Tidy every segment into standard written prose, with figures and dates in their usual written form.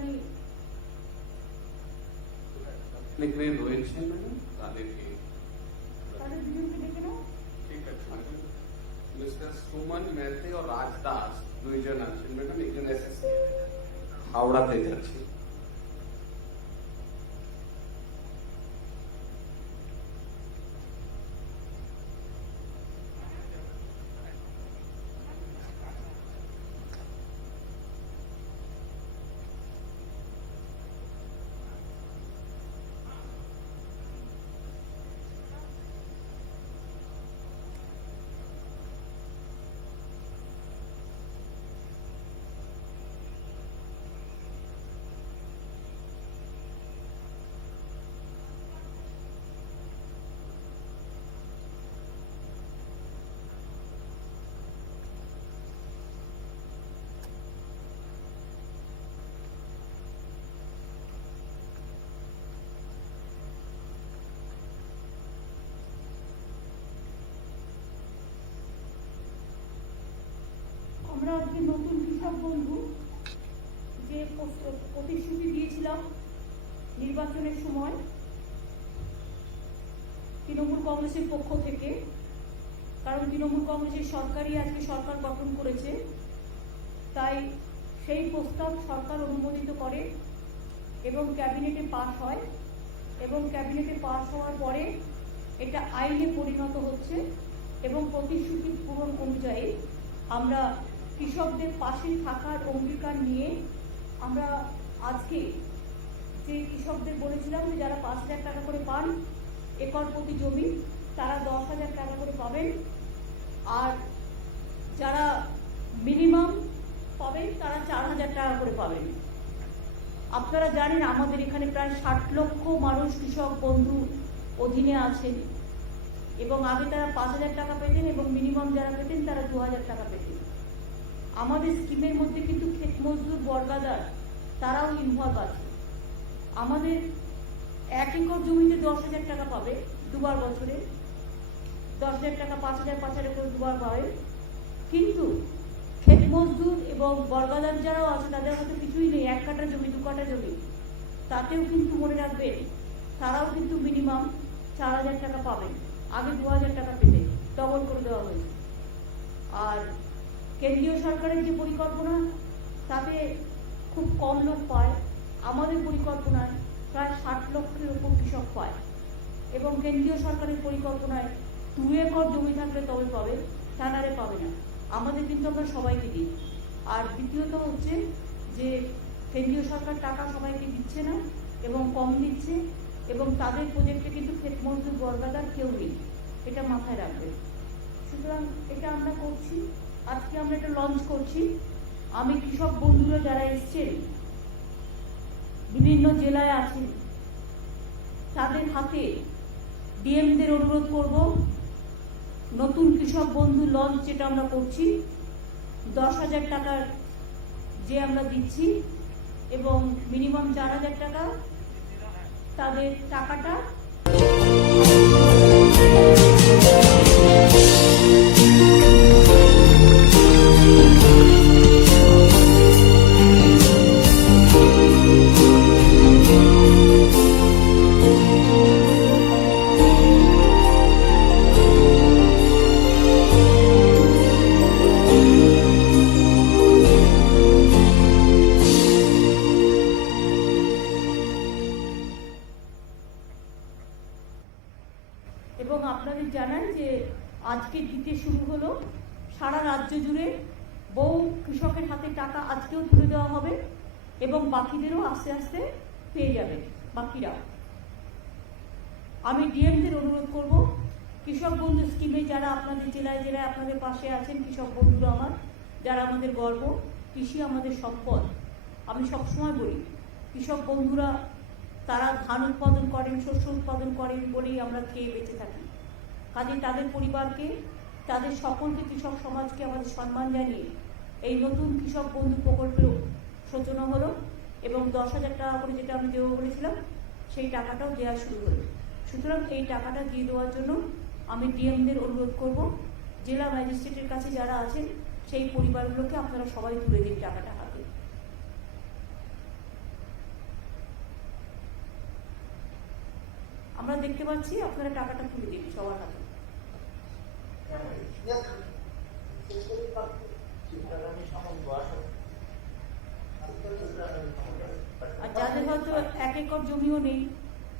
আমি রয়েছে ম্যাডাম তাদেরকে তাদের দুজনকে ডেকে নাও। ঠিক আছে ম্যাডাম। মিস্টার সুমন মেহতে ও রাজ দাস দুইজন আছেন ম্যাডাম, একজন এসএসসি হাওড়াতে যাচ্ছে। আমরা আজকে নতুন কৃষক বন্ধু যে প্রতিশ্রুতি দিয়েছিলাম নির্বাচনের সময় তৃণমূল কংগ্রেসের পক্ষ থেকে, কারণ তৃণমূল কংগ্রেসের সরকারই আজকে সরকার গঠন করেছে, তাই সেই প্রস্তাব সরকার অনুমোদিত করে এবং ক্যাবিনেটে পাস হয় এবং ক্যাবিনেটে পাস হওয়ার পরে এটা আইনে পরিণত হচ্ছে এবং প্রতিশ্রুতি পূরণ অনুযায়ী আমরা কৃষকদের পাশে থাকার অঙ্গীকার নিয়ে আমরা আজকে যে কৃষকদের বলেছিলাম যে যারা 5,000 টাকা করে পান একর প্রতি জমি, তারা 10,000 টাকা করে পাবেন, আর যারা মিনিমাম পাবেন তারা 4,000 টাকা করে পাবেন। আপনারা জানেন আমাদের এখানে প্রায় 60 লক্ষ মানুষ কৃষক বন্ধু অধীনে আছেন এবং আগে তারা 5,000 টাকা পেতেন এবং মিনিমাম যারা পেতেন তারা 2,000 টাকা পেতেন। আমাদের স্কিমের মধ্যে কিন্তু ক্ষেত মজদুর বর্গাদার তারাও ইনভলভ আছে। আমাদের 1 একর জমিতে 10,000 টাকা পাবে দুবার বছরে, 10,000 টাকা 5,000 5,000 করে দুবার পাবে, কিন্তু ক্ষেত মজদুর এবং বর্গাদার যারাও আছে তাদের মধ্যে কিছুই নেই, 1 কাঠা জমি 2 কাঠা জমি, তাতেও কিন্তু মনে রাখবেন তারাও কিন্তু মিনিমাম 4,000 টাকা পাবেন। আগে 2,000 টাকা পেতে ডবল করে দেওয়া হয়েছে। আর কেন্দ্রীয় সরকারের যে পরিকল্পনা তাতে খুব কম লোক পায়, আমাদের পরিকল্পনায় প্রায় 60 লক্ষের উপর কৃষক পায় এবং কেন্দ্রীয় সরকারের পরিকল্পনায় 2 একর জমি থাকলে তবে পাবে, তা নাহলে পাবে না। আমাদের কিন্তু আমরা সবাইকে দিই। আর দ্বিতীয়ত হচ্ছে যে কেন্দ্রীয় সরকার টাকা সবাইকে দিচ্ছে না এবং কম দিচ্ছে এবং তাদের প্রজেক্টে কিন্তু ক্ষেত মজদুর বর্গাদার কেউ নেই, এটা মাথায় রাখবেন। সুতরাং এটা আমরা করছি, আজকে আমরা এটা লঞ্চ করছি। আমি কৃষক বন্ধুরা যারা এসছেন বিভিন্ন জেলায় আছেন তাদের হাতে ডিএমদের অনুরোধ করব, নতুন কৃষক বন্ধু লঞ্চ যেটা আমরা করছি 10,000 টাকার যে আমরা দিচ্ছি এবং মিনিমাম 4,000 টাকা তাদের টাকাটা এবং আপনাদের জানান যে আজকে দিতে শুরু হলো, সারা রাজ্য জুড়ে বহু কৃষকের হাতে টাকা আজকেও তুলে দেওয়া হবে এবং বাকিদেরও আস্তে আস্তে পেয়ে যাবে বাকিরাও। আমি ডিএমদের অনুরোধ করব, কৃষক বন্ধু স্কিমে যারা আপনাদের জেলায় জেলায় আপনাদের পাশে আছেন কৃষক বন্ধুরা আমার, যারা আমাদের গর্ব, কৃষি আমাদের সম্পদ। আমি সবসময় বলি কৃষক বন্ধুরা তারা ধান উৎপাদন করেন, শস্য উৎপাদন করেন বলেই আমরা খেয়ে বেঁচে থাকি। কাজে তাদের পরিবারকে, তাদের সকলকে, কৃষক সমাজকে আমাদের সম্মান জানিয়ে এই নতুন কৃষক বন্ধু প্রকল্পের সূচনা হলো এবং 10,000 টাকা করে যেটা আমি দেবো বলেছিলাম সেই টাকাটাও দেওয়া শুরু হলো। সুতরাং এই টাকাটা দিয়ে দেওয়ার জন্য আমি ডিএমদের অনুরোধ করব, জেলা ম্যাজিস্ট্রেটের কাছে যারা আছেন সেই পরিবারগুলোকে আপনারা সবাই তুলে দিন টাকাটা হাতে। আমরা দেখতে পাচ্ছি, আপনারা টাকাটা তুলে দিন সবার হাতে। আর যাদের হয়তো 1 একর জমিও নেই,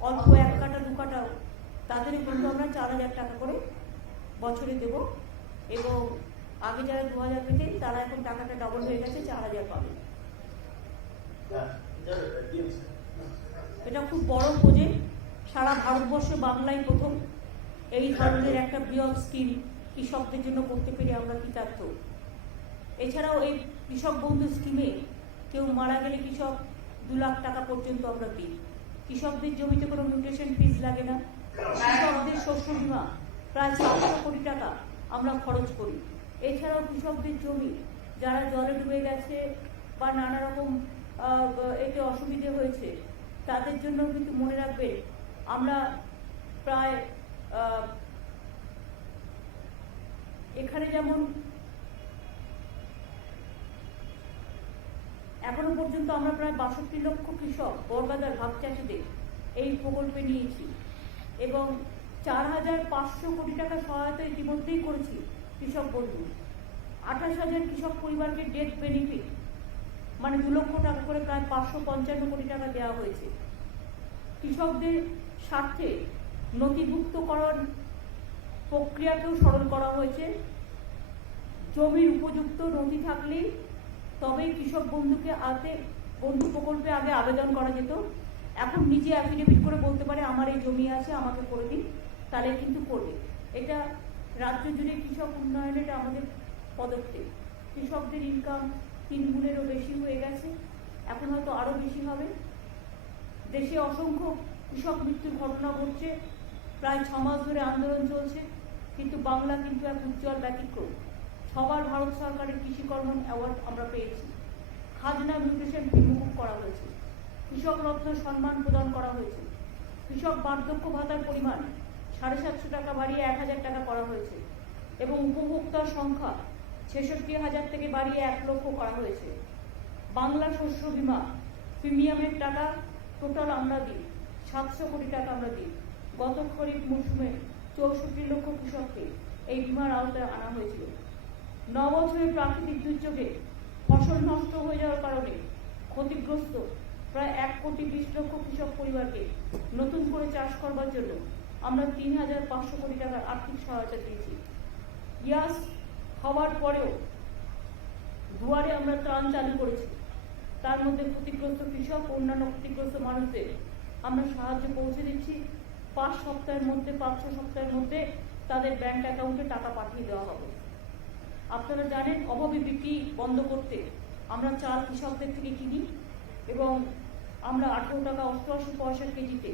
অল্প 1 কাঠা 2 কাঠাও, তাদের কিন্তু আমরা 4,000 টাকা করে বছরে দেব। এবং আগে যারা 2,000 পেতেন তারা এখন টাকাটা ডবল হয়ে গেছে, 4,000 পাবে। এটা খুব বড় প্রজেক্ট, সারা ভারতবর্ষে বাংলায় প্রথম এই ধরনের একটা বৃহৎ স্কিম কৃষকদের জন্য করতে পেরে আমরা কৃতার্থ। এছাড়াও এই কৃষক বন্ধু স্কিমে কেউ মারা গেলে কৃষক 2 লাখ টাকা পর্যন্ত আমরা দিই। কৃষকদের জমিতে কোনো মিউটেশন ফিজ লাগে না। কৃষকদের শস্য বীমা প্রায় 700 কোটি টাকা আমরা খরচ করি। এছাড়াও কৃষকদের জমি যারা জলে ডুবে গেছে বা নানা রকম এতে অসুবিধে হয়েছে, তাদের জন্য কিন্তু মনে রাখবেন আমরা প্রায় এখানে যেমন এখনো পর্যন্ত আমরা প্রায় 62 লক্ষ কৃষক বর্গাদার ভাগ চাষিদের এই প্রকল্পে নিয়েছি এবং 4,500 কোটি টাকা সহায়তা ইতিমধ্যেই করেছি কৃষক বন্ধু। 28,000 কৃষক পরিবারকে ডেথ বেনিফিট মানে 2 লক্ষ টাকা করে প্রায় 555 কোটি টাকা দেওয়া হয়েছে। কৃষকদের স্বার্থে নথিভুক্তকরণ প্রক্রিয়াকেও সরল করা হয়েছে। জমির উপযুক্ত নথি থাকলেই তবেই কৃষক বন্ধু প্রকল্পে আগে আবেদন করা যেত। এখন নিজে অ্যাফিডেভিট করে বলতে পারে আমার এই জমি আছে, আমাকে করে দিন, তাহলে কিন্তু করবে। এটা রাজ্য জুড়ে কৃষক উন্নয়নের আমাদের পদক্ষেপ। কৃষকদের ইনকাম 3 গুণেরও বেশি হয়ে গেছে, এখন হয়তো আরও বেশি হবে। দেশে অসংখ্য কৃষক মৃত্যুর ঘটনা ঘটছে, প্রায় 6 মাস ধরে আন্দোলন চলছে, কিন্তু বাংলা কিন্তু এক উজ্জ্বল ব্যতিক্রম। সবার ভারত সরকারের কৃষিকর্মণ অ্যাওয়ার্ড আমরা পেয়েছি। খাজনা মিউটেশন ফি মুকুব করা হয়েছে, কৃষক রত্ন সম্মান প্রদান করা হয়েছে, কৃষক বার্ধক্য ভাতার পরিমাণ 750 টাকা বাড়িয়ে 1,000 টাকা করা হয়েছে এবং উপভোক্তার সংখ্যা 66,000 থেকে বাড়িয়ে 1 লক্ষ করা হয়েছে। বাংলা শস্য বীমা প্রিমিয়ামের টাকা টোটাল আমরা দিই 700 কোটি টাকা আমরা দিই। গত খরিফ মৌসুমে 64 লক্ষ কৃষককে এই বীমার আওতায় আনা হয়েছিল। 9 বছরের প্রাকৃতিক দুর্যোগে ফসল নষ্ট হয়ে যাওয়ার কারণে ক্ষতিগ্রস্ত প্রায় 1,20 লক্ষ কৃষক পরিবারকে নতুন করে চাষ করবার জন্য আমরা 3,500 কোটি টাকার আর্থিক সহায়তা দিয়েছি। ইয়াস হওয়ার পরেও দুয়ারে আমরা ত্রাণ চালু করেছি, তার মধ্যে ক্ষতিগ্রস্ত কৃষক ও অন্যান্য ক্ষতিগ্রস্ত মানুষদের আমরা সাহায্য পৌঁছে দিচ্ছি। 5 সপ্তাহের মধ্যে 5-6 সপ্তাহের মধ্যে তাদের ব্যাংক অ্যাকাউন্টে টাকা পাঠিয়ে দেওয়া হবে। আপনারা জানেন অভাবী বিক্রি বন্ধ করতে আমরা চাল কৃষকদের থেকে কিনি এবং আমরা 18 টাকা 88 পয়সা কেজিতে,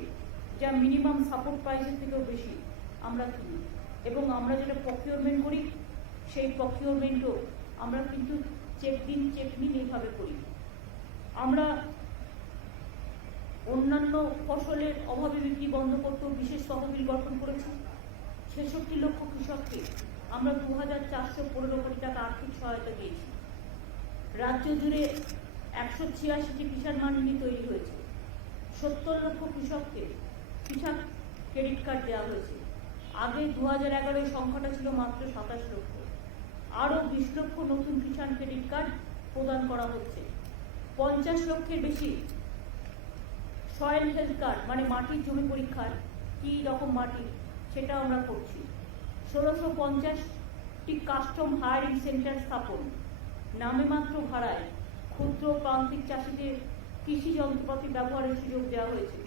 যা মিনিমাম সাপোর্ট প্রাইসের থেকেও বেশি আমরা কিনি এবং আমরা যেটা প্রকিউরমেন্ট করি সেই প্রকিউরমেন্টও আমরা কিন্তু চেক দিন চেক নিন এইভাবে করি। আমরা অন্যান্য ফসলের অভাবী বিক্রি বন্ধ করতেও বিশেষ তহবিল গঠন করেছি। 66 লক্ষ কৃষককে আমরা 2,415 কোটি টাকা আর্থিক সহায়তা দিয়েছি। রাজ্য জুড়ে 186টি কিষাণ মান্ডি তৈরি হয়েছে। 70 লক্ষ কৃষককে কৃষক ক্রেডিট কার্ড দেওয়া হয়েছে। আগে 2011 সংখ্যাটা ছিল মাত্র 27 লক্ষ। আরও 20 লক্ষ নতুন কিষাণ ক্রেডিট কার্ড প্রদান করা হচ্ছে। 50 লক্ষের বেশি সয়েল হেলথ কার্ড মানে মাটির জমি পরীক্ষার কী রকম মাটি সেটা আমরা করছি। 1650টি কাস্টম হায়ারিং সেন্টার স্থাপন, নামে মাত্র ভাড়ায় ক্ষুদ্র প্রান্তিক চাষিদের কৃষি যন্ত্রপাতি ব্যবহারের সুযোগ দেওয়া হয়েছে।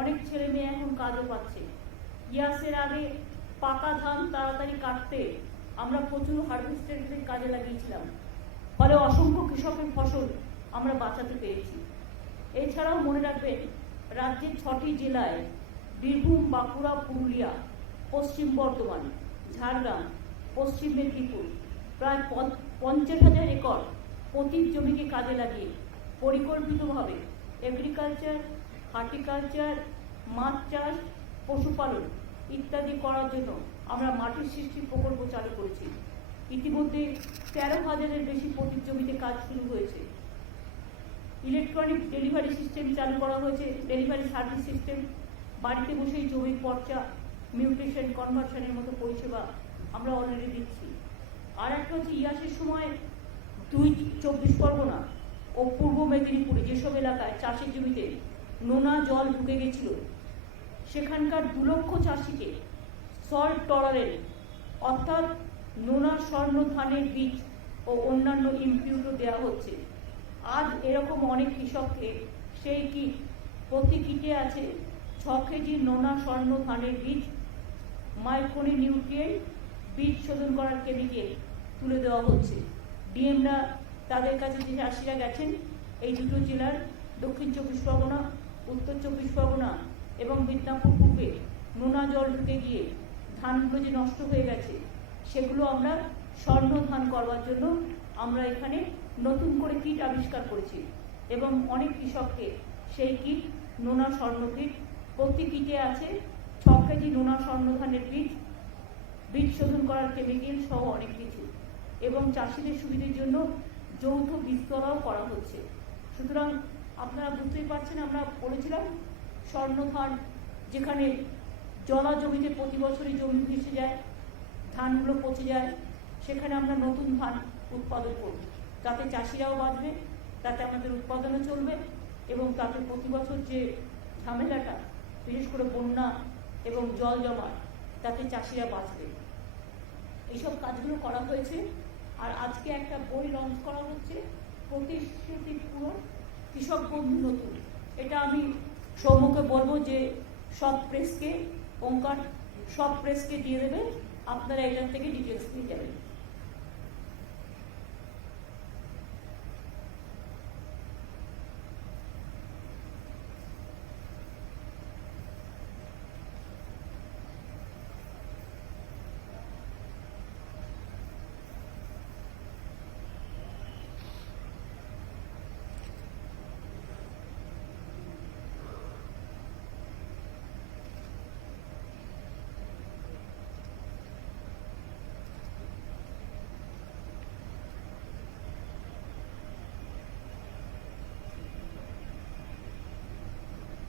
অনেক ছেলে মেয়ে এখন কাজও পাচ্ছে। ইয়াসের আগে পাকা ধান তাড়াতাড়ি কাটতে আমরা প্রচুর হারভেস্টারদের কাজে লাগিয়েছিলাম, ফলে অসংখ্য কৃষকের ফসল আমরা বাঁচাতে পেরেছি। এছাড়াও মনে রাখবেন রাজ্যের 6টি জেলায় বীরভূম, বাঁকুড়া, পুরুলিয়া, পশ্চিম বর্ধমান, ঝাড়গ্রাম, পশ্চিম মেদিনীপুর প্রায় 50,000 একর পতিত জমিকে কাজে লাগিয়ে পরিকল্পিতভাবে এগ্রিকালচার, হর্টিকালচার, মাছ চাষ, পশুপালন ইত্যাদি করার জন্য আমরা মাটির সৃষ্টি প্রকল্প চালু করেছি। ইতিমধ্যে 13,000-এর বেশি পতিত জমিতে কাজ শুরু হয়েছে। ইলেকট্রনিক ডেলিভারি সিস্টেম চালু করা হয়েছে, ডেলিভারি সার্ভিস সিস্টেম। বাড়িতে বসেই জমির পর্চা, মিউটেশন, কনভার্সনের মতো পরিষেবা আমরা অলরেডি দিচ্ছি। আর একটা হচ্ছে ইয়াসের সময় 24 পরগনা ও পূর্ব মেদিনীপুরে যেসব এলাকায় চাষের জমিতে নোনা জল ঢুকে গেছিল, সেখানকার 2 লক্ষ চাষিকে সল্ট টলারেন্ট অর্থাৎ নোনা স্বর্ণ ধানের বীজ ও অন্যান্য ইনপুটও দেওয়া হচ্ছে। আজ এরকম অনেক কৃষককে সেই কিট, প্রতি কিটে আছে 6 কেজি নোনা স্বর্ণ ধানের বীজ, মাইক্রোনি নিউট্রিয়েন্ট, বীজ শোধন করার কেমিক্যাল তুলে দেওয়া হচ্ছে। ডিএমরা তাদের কাছে যে চাষিরা গেছেন এই দুটো জেলার দক্ষিণ 24 পরগনা, উত্তর 24 পরগনা এবং মিদনাপুর পূর্বে নোনা জল ঢুকে গিয়ে ধানগুলো যে নষ্ট হয়ে গেছে, সেগুলো আমরা স্বর্ণ ধান করবার জন্য আমরা এখানে নতুন করে কিট আবিষ্কার করেছি এবং অনেক কৃষককে সেই কিট, নোনা স্বর্ণ কিট, প্রতি কিটে আছে 6 কেজি নোনা স্বর্ণ ধানের বীজ, বীজ শোধন করার কেমিক্যাল সহ অনেক কিছু, এবং চাষিদের সুবিধের জন্য যৌথ বীজতলাও করা হচ্ছে। সুতরাং আপনারা বুঝতেই পারছেন, আমরা বলেছিলাম স্বর্ণ ধান যেখানে জলা জমিতে প্রতি বছরই জমি ভেসে যায়, ধানগুলো পচে যায়, সেখানে আমরা নতুন ধান উৎপাদন করব, তাতে চাষিরাও বাঁচবে, তাতে আমাদের উৎপাদনও চলবে এবং তাতে প্রতি বছর যে ঝামেলাটা, বিশেষ করে বন্যা এবং জল জমা, তাতে চাষিরা বাঁচবে। এইসব কাজগুলো করা হয়েছে। আর আজকে একটা বই লঞ্চ করা হচ্ছে, প্রতিশ্রুতি পূরণ, কৃষক বন্ধু নতুন। এটা আমি সৌম্যকে বলবো যে সব প্রেসকে, ওঙ্কার সব প্রেসকে দিয়ে দেবে, আপনারা এটার থেকে ডিটেলস পেয়ে যাবেন।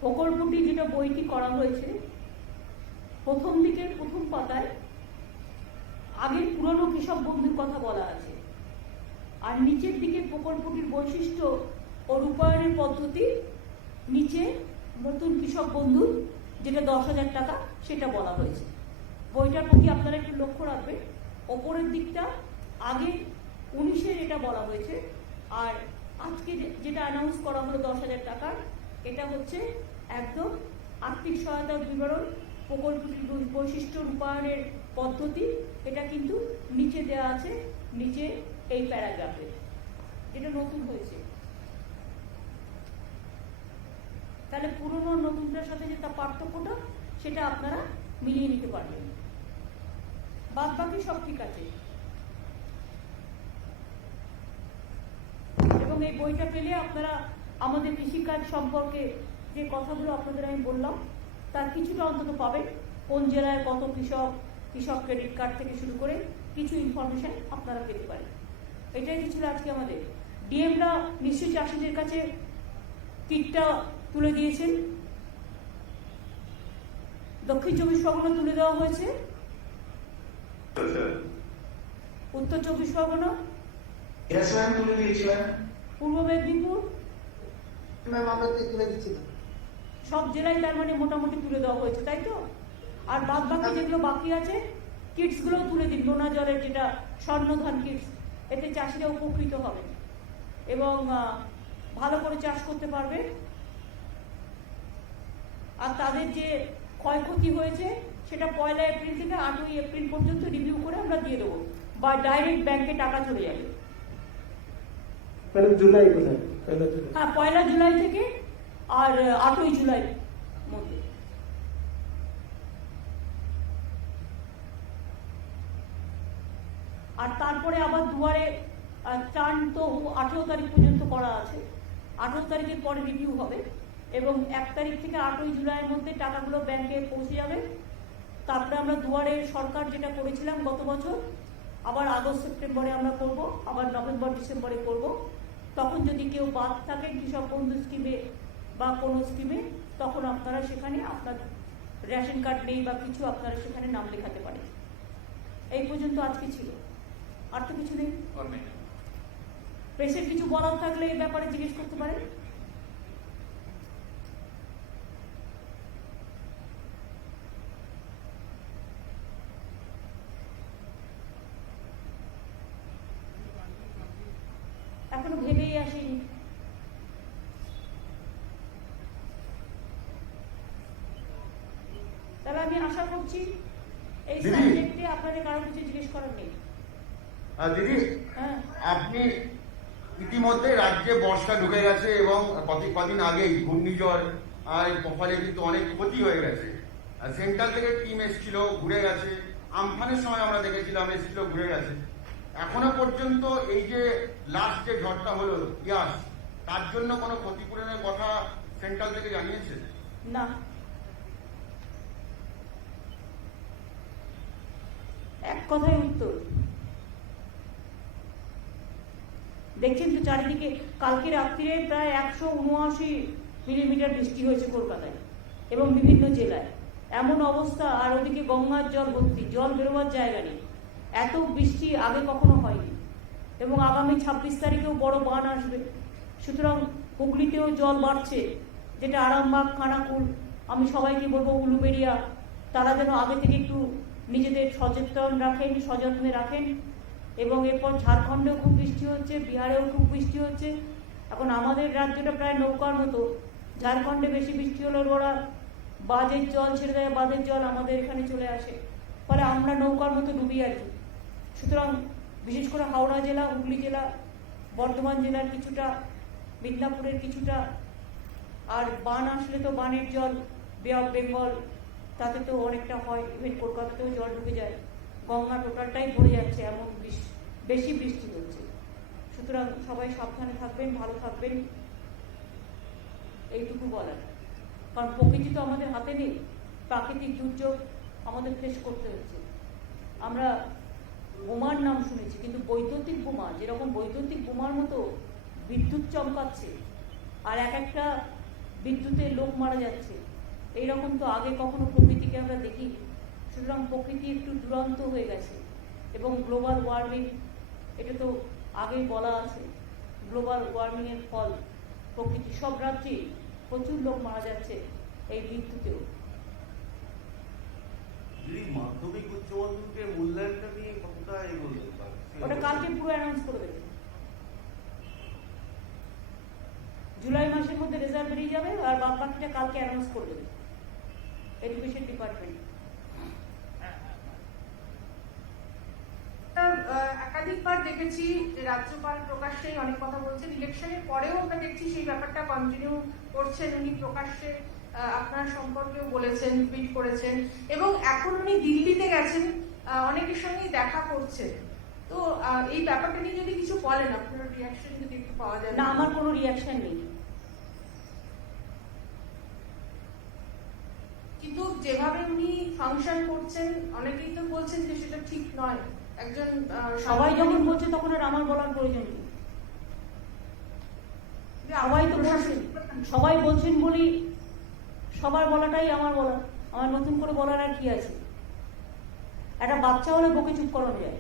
প্রকল্পটি যেটা বইটি করা হয়েছে, প্রথম দিকের প্রথম পাতায় আগের পুরনো কৃষক বন্ধুর কথা বলা আছে, আর নিচের দিকে প্রকল্পটির বৈশিষ্ট্য ও রূপায়ণের পদ্ধতি, নিচে নতুন কৃষক বন্ধু যেটা 10,000 টাকা সেটা বলা হয়েছে। বইটার প্রতি আপনারা একটু লক্ষ্য রাখবেন, ওপরের দিকটা আগে 19-এর এটা বলা হয়েছে, আর আজকে যেটা অ্যানাউন্স করা হলো 10,000 টাকার, এটা হচ্ছে একদম আর্থিক সহায়তার বিবরণ, প্রকল্পটির বৈশিষ্ট্য, রূপায়ণের পদ্ধতি, এটা কিন্তু নিচে দেওয়া আছে, নিচে এই প্যারাগ্রাফে, যেটা নতুন হয়েছে। তাহলে পুরনো নতুনটার সাথে যে তার পার্থক্যটা, সেটা আপনারা মিলিয়ে নিতে পারবেন। বাদ বাকি সব ঠিক আছে। এবং এই বইটা পেলে আপনারা আমাদের কৃষিকাজ সম্পর্কে যে কথাগুলো আপনাদের আমি বললাম, তার কিছুটা অন্তত পাবেন। কোন জেলায় কত কৃষক, কৃষক ক্রেডিট কার্ড থেকে শুরু করে কিছু ইনফরমেশন আপনারা পেতে পারেন। এটাই ছিল আজকে আমাদের। ডিএমরা নিশ্চয়ই চাষিদের কাছে কিটটা তুলে দিয়েছেন। দক্ষিণ 24 পরগনা তুলে দেওয়া হয়েছে, উত্তর 24 পরগনা, তুলে দিয়েছিলেন, পূর্ব মেদিনীপুর, তুলে দিচ্ছি, সব জেলায় তার মানে মোটামুটি তুলে দেওয়া হয়েছে, তাই তো? আর বাদ বাকি যেগুলো বাকি আছে, কিটস গুলো তুলে দিন, নোনা জলের যেটা স্বর্ণধান কিটস, এতে চাষিরা উপকৃত হবে এবং ভালো করে চাষ করতে পারবে। আর তাদের যে ক্ষয়ক্ষতি হয়েছে সেটা 1 এপ্রিল থেকে 8 এপ্রিল পর্যন্ত রিভিউ করে আমরা দিয়ে দেবো, বা ডাইরেক্ট ব্যাংকে টাকা চলে যাবে। জুলাই কোথায়? হ্যাঁ, 1 জুলাই থেকে আর 8 জুলাই মধ্যে। আর তারপরে আবার দুয়ারে টার্ন তো 18 তারিখ পর্যন্ত করা আছে, 18 তারিখের পরে রিভিউ হবে এবং 1 তারিখ থেকে 8 জুলাইয়ের মধ্যে টাকাগুলো ব্যাংকে পৌঁছে যাবে। তারপরে আমরা দুয়ারে সরকার যেটা করেছিলাম গত বছর, আবার আগস্ট সেপ্টেম্বরে আমরা করব, আবার নভেম্বর ডিসেম্বরে করব। তখন যদি কেউ বাদ থাকেন কৃষক বন্ধু স্কিমে বা কোনো স্কিমে, তখন আপনারা সেখানে আপনার রেশন কার্ড নেই বা কিছু, আপনারা সেখানে নাম লেখাতে পারেন। এই পর্যন্ত আজকে ছিল, আর তো কিছু নেই। প্রেসের কিছু বলার থাকলে এই ব্যাপারে জিজ্ঞেস করতে পারেন। এখনো ভেবেই আসেনি। তাহলে আমি আশা করছি এই দিদি। সাবজেক্টে আপনাদের কারো কিছু জিজ্ঞেস করার নেই। দিদি, হ্যাঁ, আপনি ইতিমধ্যে রাজ্যে বর্ষা ঢুকে গেছে এবং কদিন আগেই ঘূর্ণিঝড় আর ফলে কিন্তু অনেক ক্ষতি হয়ে গেছে। সেন্ট্রাল থেকে টিম এসেছিল, ঘুরে গেছে। আমফানের সময় আমরা দেখেছিলাম, এসেছিল, ঘুরে গেছে। এখনো পর্যন্ত এই যে লাস্ট যে ঝড়টা হলো ইয়াস, তার জন্য কোনো ক্ষতিপূরণের কথা সেন্ট্রাল থেকে জানিয়েছে? না, এক কথায় উত্তর। দেখছেন তো চারিদিকে, কালকে রাত্রিরে প্রায় 179 মিলিমিটার বৃষ্টি হয়েছে কলকাতায় এবং বিভিন্ন জেলায়। এমন অবস্থা, আর ওদিকে গঙ্গার জল ভর্তি, জল বেরোবার জায়গা নেই। এত বৃষ্টি আগে কখনো হয়নি এবং আগামী 26 তারিখেও বড় বান আসবে। সুতরাং হুগলিতেও জল বাড়ছে, যেটা আরামবাগ, খানাকুল, আমি সবাইকে বলবো উলুবেড়িয়া, তারা যেন আগে থেকে একটু নিজেদের সচেতন রাখেন, সযত্নে রাখেন। এবং এরপর ঝাড়খণ্ডেও খুব বৃষ্টি হচ্ছে, বিহারেও খুব বৃষ্টি হচ্ছে। এখন আমাদের রাজ্যটা প্রায় নৌকার মতো। ঝাড়খণ্ডে বেশি বৃষ্টি হলে ওরা বাঁধের জল ছেড়ে দেয়, বাঁধের জল আমাদের এখানে চলে আসে, ফলে আমরা নৌকার মতো ডুবি আর কি। সুতরাং বিশেষ করে হাওড়া জেলা, হুগলি জেলা, বর্ধমান জেলার কিছুটা, মিদনাপুরের কিছুটা, আর বান আসলে তো বানের জল বে অফ বেঙ্গল, তাতে তো অনেকটা হয়। ইভেন কলকাতাতেও জল ঢুকে যায়, গঙ্গা টোটালটাই ভরে যাচ্ছে, এমন বেশি বৃষ্টি হচ্ছে। সুতরাং সবাই সাবধানে থাকবেন, ভালো থাকবেন, এইটুকু বলার। কারণ প্রকৃতি তো আমাদের হাতে নেই, প্রাকৃতিক দুর্যোগ আমাদের ফেস করতে হচ্ছে। আমরা বোমার নাম শুনেছি, কিন্তু বৈদ্যুতিক বোমা, যেরকম বৈদ্যুতিক বোমার মতো বিদ্যুৎ চমকাচ্ছে আর এক একটা বিদ্যুতের লোক মারা যাচ্ছে, এইরকম তো আগে কখনো প্রকৃতিকে আমরা দেখি। সুতরাং প্রকৃতি একটু দুরন্ত হয়ে গেছে এবং গ্লোবাল ওয়ার্মিং, এটা তো আগেই বলা আছে, গ্লোবাল ওয়ার্মিং এর ফল প্রকৃতি। সব রাজ্যে প্রচুর লোক মারা যাচ্ছে এই বিদ্যুতেও। যদি মাধ্যমিক উচ্চ মাধ্যমিকের মূল্যায়নটা নিয়ে কতটা এগোলো? ওটা কালকে পুরো অ্যানাউন্স করে দেবে। জুলাই মাসের মধ্যে রেজাল্ট বেরিয়ে যাবে আর বাদ বাকিটা কালকে অ্যানাউন্স করে দেবে এডুকেশন ডিপার্টমেন্ট। একাধিকবার দেখেছি যে রাজ্যপাল প্রকাশ্যেই অনেক কথা বলছেন, ইলেকশনের পরেও আমরা দেখছি সেই ব্যাপারটা কন্টিনিউ করছেন। উনি প্রকাশ্যে আপনার সম্পর্কেও বলেছেন, টুইট করেছেন, এবং এখন উনি দিল্লিতে গেছেন, অনেকের সঙ্গেই দেখা করছেন। তো এই ব্যাপারটা নিয়ে যদি কিছু বলেন, আপনার রিয়াকশন যদি একটু পাওয়া যায়। না, আমার কোনো রিয়াকশন নেই। কিন্তু যেভাবে উনি ফাংশন করছেন, অনেকেই তো বলছেন যে সেটা ঠিক নয়। একজন সবাই যখন বলছে তখন আর আমার বলার প্রয়োজন নেই। সবাই তো বলছেন, সবাই বলছেন বলি সবার বলাটাই আমার বলা। আমার নতুন করে বলার আর কি আছে? একটা বাচ্চা হলে বকে চুপ করানো যায়।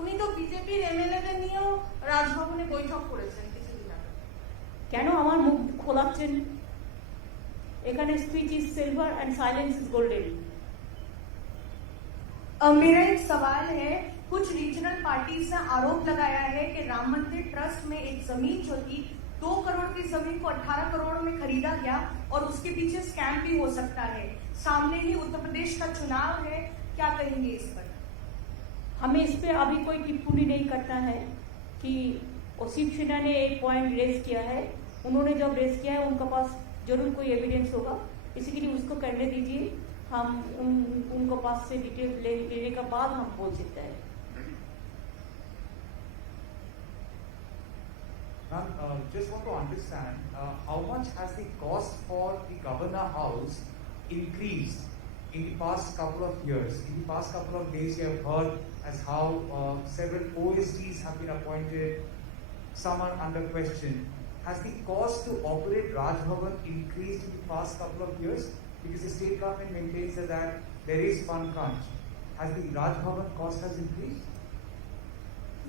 উনি তো বিজেপির এমএলএদের নিয়েও রাজভবনে বৈঠক করেছেন কিছুদিন আগে। কেন আমার মুখ খোলাচ্ছেন? এখানে speech is silver and silence is golden. मेरा एक सवाल है, कुछ रीजनल पार्टीज ने आरोप लगाया है कि राम मंदिर ट्रस्ट में एक जमीन जो थी 2 करोड़ की जमीन को 18 करोड़ में खरीदा गया और उसके पीछे स्कैम भी हो सकता है। सामने ही उत्तर प्रदेश का चुनाव है, क्या कहेंगे इस पर? हमें इस पे अभी कोई टिप्पणी नहीं करना है कि ओसीप सिन्हा ने एक पॉइंट रेज किया है। उन्होंने जब रेज किया है उनके पास जरूर कोई एविडेंस होगा, इसी के लिए उसको करने दीजिए। हम उनको पास से डिटेल लेने के बाद हम बोल सकते हैं। Just want to understand how much has the cost for the governor house increased in the past couple of years? In the past couple of days, we have heard as how several OSDs have been appointed some are under question. Has the cost to operate Raj Bhavan increased in the past couple of years? Because the state government maintains that there is fund crunch. Has the Raj Bhavan cost has increased?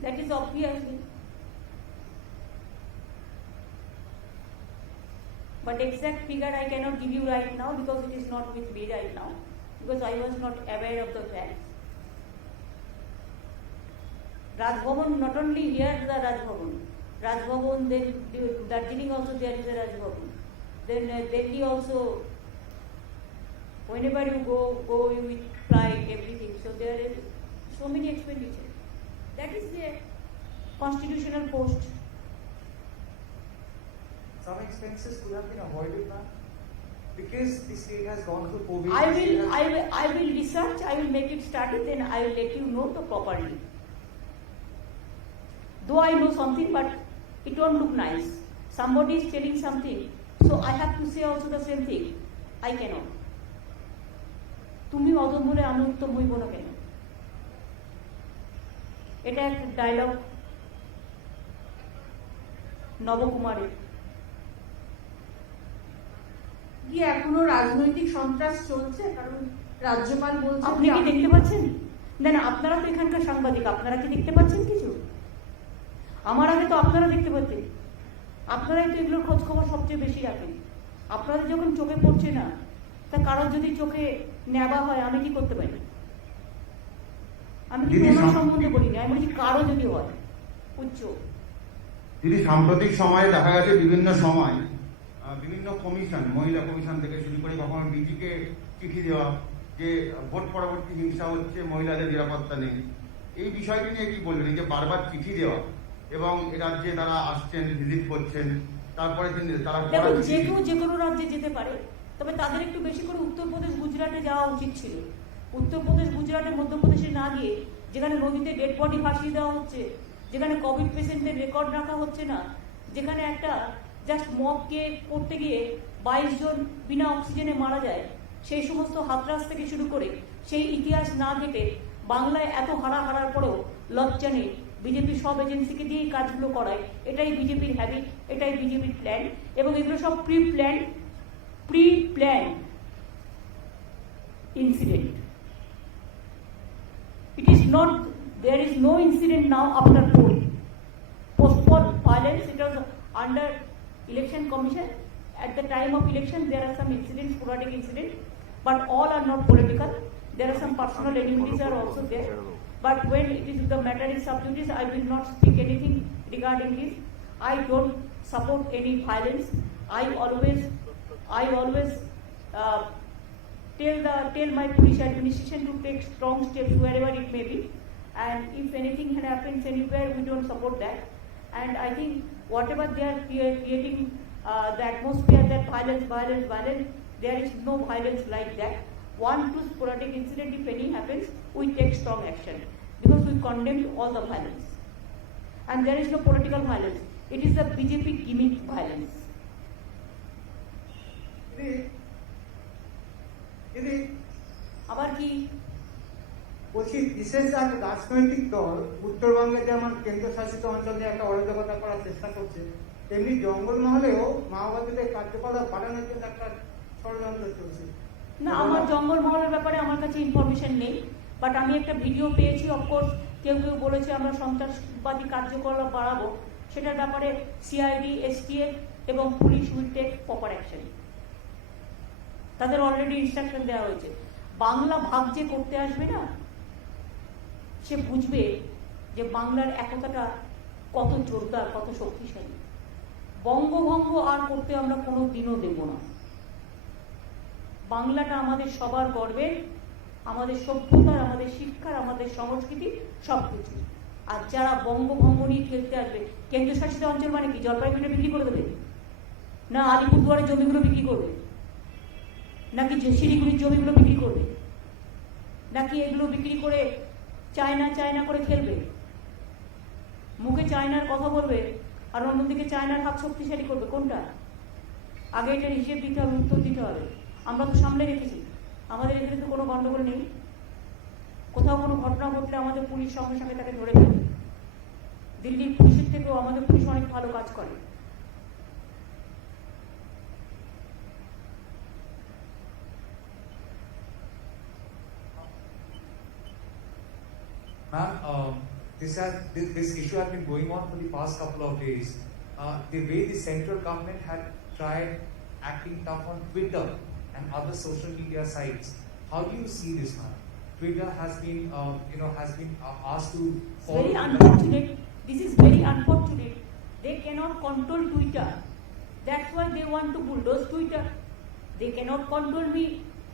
That is obviously. But exact figure I cannot give you right now because it is not with me right now, because I was not aware of the facts. Raj Bhavan, not only here the Raj Bhavan, then Darjeeling also there is a Raj Bhavan. Then Delhi also, whenever you go you with flight, everything. So there is so many expenditure. That is a constitutional post. Some expenses could have been avoided, ma'am, because the state has gone through COVID. I will research, I will make it study, then I will let you know the properly. Though I know something, but it won't look nice. Somebody is telling something, so I have to say also the same thing. I cannot. তুমি অদম বলে আমি উত্তম হইব না কেন? এটা একটা dialogue নবকুমারের। কি এখনো রাজনৈতিক সন্ত্রাস চলছে? কারণ রাজ্যপাল বলছেন আপনি কি দেখতে পাচ্ছেন? না আপনারা তো এখানকার সাংবাদিক, আপনারা কি দেখতে পাচ্ছেন কিছু? আমার আগে তো আপনারা দেখতে পাচ্ছেন। আপনারাই তো এগুলোর খোঁজ খবর সবচেয়ে বেশি রাখেন। আপনাদের যখন চোখে পড়ছে না, তা কারোর যদি চোখে নেওয়া হয় আমি কি করতে পারি? আমি কি তোমার সম্বন্ধে বলিনি, আমি বলছি কারো যদি হয় উচ্চ। দিদি, সাম্প্রতিক সময়ে দেখা গেছে বিভিন্ন সময় বিভিন্ন কমিশন, মহিলা কমিশন থেকে শুরু করে কখনো ডিজিকে চিঠি দেওয়া যে ভোট পরবর্তী হিংসা হচ্ছে, মহিলাদের নিরাপত্তা নেই, এই বিষয়টি নিয়ে কি বলবেন? এই যে বারবার চিঠি দেওয়া এবং এ রাজ্যে তারা আসছেন, ভিজিট করছেন, তারপরে তারা যে কেউ যে কোনো রাজ্যে যেতে পারে, তবে তাদের একটু বেশি করে উত্তরপ্রদেশ গুজরাটে যাওয়া উচিত ছিল। উত্তরপ্রদেশ গুজরাটে মধ্যপ্রদেশে না গিয়ে, যেখানে নদীতে ডেড বডি ভাসিয়ে দেওয়া হচ্ছে, যেখানে কোভিড পেশেন্টদের রেকর্ড রাখা হচ্ছে না, যেখানে একটা জাস্ট মবকে করতে গিয়ে 22 জন বিনা অক্সিজেনে মারা যায়, সেই সমস্ত হাতরাস থেকে শুরু করে সেই ইতিহাস না ঘেটে বাংলায় এত হারার পরেও লজ্জা নেই। বিজেপি সব এজেন্সিকে দিয়েই কাজগুলো করায়, এটাই বিজেপির হ্যাবিট, এটাই বিজেপির প্ল্যান, এবং এগুলো সব pre plan incident. It is not, there is no incident now after postponed violence. It was under election commission. At the time of election, there are some incidents, sporadic incidents, but all are not political. There are some personal enmities are also there. But when it is the matter is sub judice, I will not speak anything regarding this. I don't support any violence. I always tell my police administration to take strong steps wherever it may be, and if anything happens anywhere, we don't support that. And I think whatever they are creating the atmosphere that violence, there is no violence like that. One to sporadic incident, if any happens, we take strong action because we condemn all the violence, and there is no political violence. It is the BJP gimmick violence. আবার কি বলছি, বিশেষ এক রাজনৈতিক দল উত্তরবঙ্গে যেমন কেন্দ্রশাসিত অঞ্চলে একটা অরাজকতা করার চেষ্টা করছে, তেমনি জঙ্গলমহলেও মাওবাদীদের কার্যকলাপ বাড়ানোর জন্য একটা ষড়যন্ত্র চলছে। না, আমার জঙ্গলমহলের ব্যাপারে আমার কাছে ইনফরমেশন নেই, বাট আমি একটা ভিডিও পেয়েছি। অফকোর্স কেউ বলেছে আমরা সন্ত্রাসবাদী কার্যকলাপ বাড়াবো, সেটার ব্যাপারে সিআইডি, এসটিএফ এবং police will take proper action. তাদের অলরেডি ইনস্ট্রাকশন দেওয়া হয়েছে। বাংলা ভাগ যে করতে আসবে না, সে বুঝবে যে বাংলার একতাটা কত জোরদার, কত শক্তিশালী। বঙ্গভঙ্গ আর করতে আমরা কোনো দিনও দেব না। বাংলাটা আমাদের সবার গর্বের, আমাদের সভ্যতার, আমাদের শিক্ষার, আমাদের সংস্কৃতি, সবকিছু। আর যারা বঙ্গভঙ্গ নিয়ে খেলতে আসবে, কেন্দ্রশাসিত অঞ্চল মানে কি জলপাইগুড়িটা বিক্রি করে দেবে, না আলিপুরদুয়ারের জমিগুলো বিক্রি করবে, নাকি শিলিগুড়ির জমিগুলো বিক্রি করবে, নাকি এগুলো বিক্রি করে চায়না করে খেলবে? মুখে চায়নার কথা বলবে আর অন্যদিকে চায়নার হাত শক্তিশালী করবে, কোনটা? আগে এটার হিসেব দিতে হবে, উত্তর দিতে হবে। আমরা তো সামলে রেখেছি, আমাদের এখানে তো কোনো গন্ডগোল নেই। কোথাও কোনো ঘটনা ঘটলে আমাদের পুলিশ সঙ্গে সঙ্গে তাকে ধরে ফেলবে। দিল্লির পুলিশের থেকেও আমাদের পুলিশ অনেক ভালো কাজ করে। Ma'am, this issue has been going on for the past couple of days. The way the central government had tried acting tough on Twitter and other social media sites, how do you see this, ma'am? Twitter has been, asked to follow. Very unfortunate. This is very unfortunate. They cannot control Twitter. That's why they want to bulldoze Twitter. They cannot control me,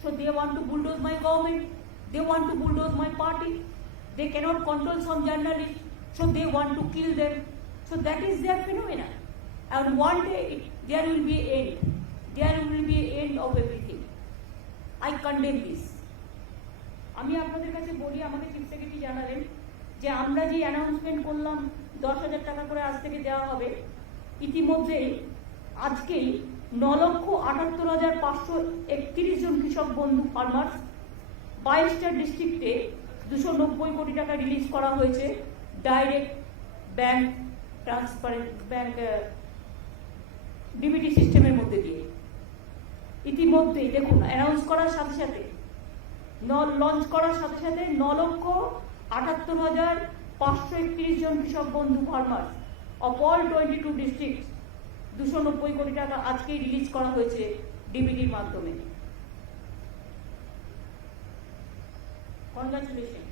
so they want to bulldoze my government. They want to bulldoze my party. They cannot control some journalists, so they want to kill them. So that is their phenomena. And one day there will be an end. There will be an end of everything. I condemn this. আমি আপনাদের কাছে বলি, আমাকে chief secretary জানালেন যে আমরা যে announcement করলাম 10,000 টাকা করে আজ থেকে দেওয়া হবে, ইতিমধ্যেই আজকেই 9,78,531 জন কৃষক বন্ধু ফার্মার্স 22টা ডিস্ট্রিক্টে 290 কোটি টাকা রিলিজ করা হয়েছে direct bank transparent bank DBT সিস্টেমের মধ্যে দিয়ে। ইতিমধ্যেই দেখুন অ্যানাউন্স করার সাথে সাথে লঞ্চ করার সাথে সাথে 9,78,531 জন কৃষক বন্ধু ফার্মার্স অফ অল 22 ডিস্ট্রিক্ট 290 কোটি টাকা আজকেই রিলিজ করা হয়েছে ডিবিটির মাধ্যমে। কনগ্রাচুলেশন।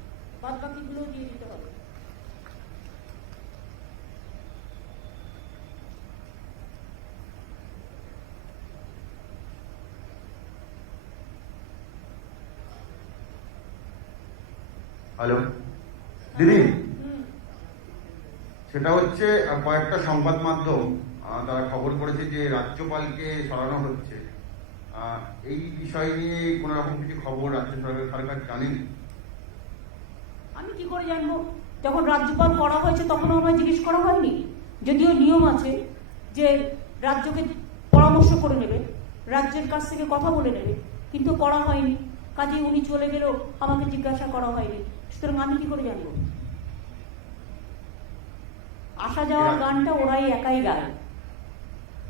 বাদ বাকিগুলো দিয়ে দিতে হবে। হ্যালো দিদি, সেটা হচ্ছে কয়েকটা সংবাদ মাধ্যম তারা খবর করেছে যে রাজ্যপালকে সরানো হচ্ছে। এই বিষয় নিয়ে কোন রকম কিছু খবর রাজ্য সরকার জানেন? আমি কি করে জানবো? যখন রাজ্যপাল করা হয়েছে তখন আমায় জিজ্ঞেস করা হয়নি। যদিও নিয়ম আছে যে রাজ্যকে পরামর্শ করে নেবে, রাজ্যের কাছ থেকে কথা বলে নেবে, কিন্তু করা হয়নি। কাজে উনি চলে গেলেও আমাকে জিজ্ঞাসা করা হয়নি, সুতরাং আমি কি করে জানবো? আসা যাওয়ার গানটা ওরাই একাই গায়।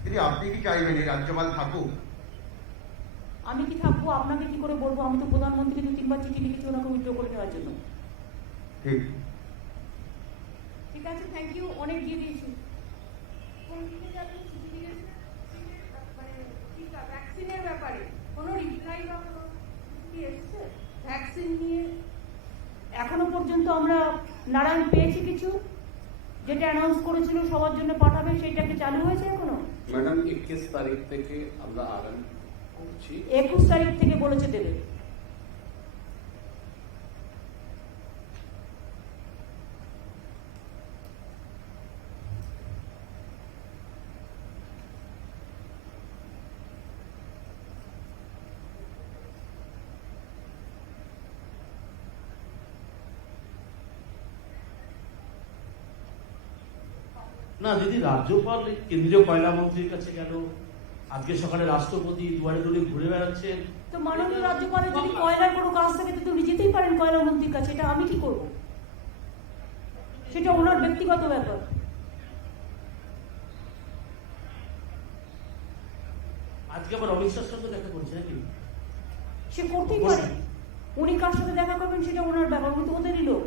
দিদি, আপনি কি চাইবেন এই রাজ্যপাল থাকুক? আমি কি থাকবো আপনাকে কি করে বলবো? আমি তো প্রধানমন্ত্রীকে 2-3 বার চিঠি লিখেছি ওনাকে উইথড্র করে নেওয়ার জন্য। ঠিক ঠিক আছে, থ্যাংক ইউ। অনেক দিয়ে দিয়েছি। ভ্যাকসিনের ব্যাপারে কোনো রিপ্লাই বা কোনো কি এসছে ভ্যাকসিন নিয়ে? এখনো পর্যন্ত আমরা নারায়ণ পেয়েছি কিছু, যেটা অ্যানাউন্স করেছিল সবার জন্য পাঠাবে, সেটাকে চালু হয়েছে এখনো? ম্যাডাম 21 তারিখ থেকে আমরা আরম্ভ করছি। 21 তারিখ থেকে বলেছে দেবে। না দিদি, রাজ্যপাল কেন্দ্রীয় কয়লা মন্ত্রীর কাছে গেল, আজকে সকালে রাষ্ট্রপতি দুয়ারে দুয়ারে ঘুরে বেড়াচ্ছেন। তো মাননীয় রাজ্যপালের যদি কয়লার কোনো কাজ থাকে তো উনি যেতেই পারেন কয়লা মন্ত্রীর কাছে। এটা আমি কি করব? সেটা ওনার ব্যক্তিগত ব্যাপার। আজকে আবার অমিত শাহর সঙ্গে দেখা করছে নাকি? সে করতেই পারে। উনি কার সাথে দেখা করবেন সেটা ওনার ব্যাপার, উনি তো ওদেরই লোক।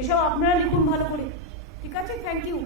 এসব আপনারা লিখুন ভালো করে। ঠিক আছে, থ্যাংক ইউ।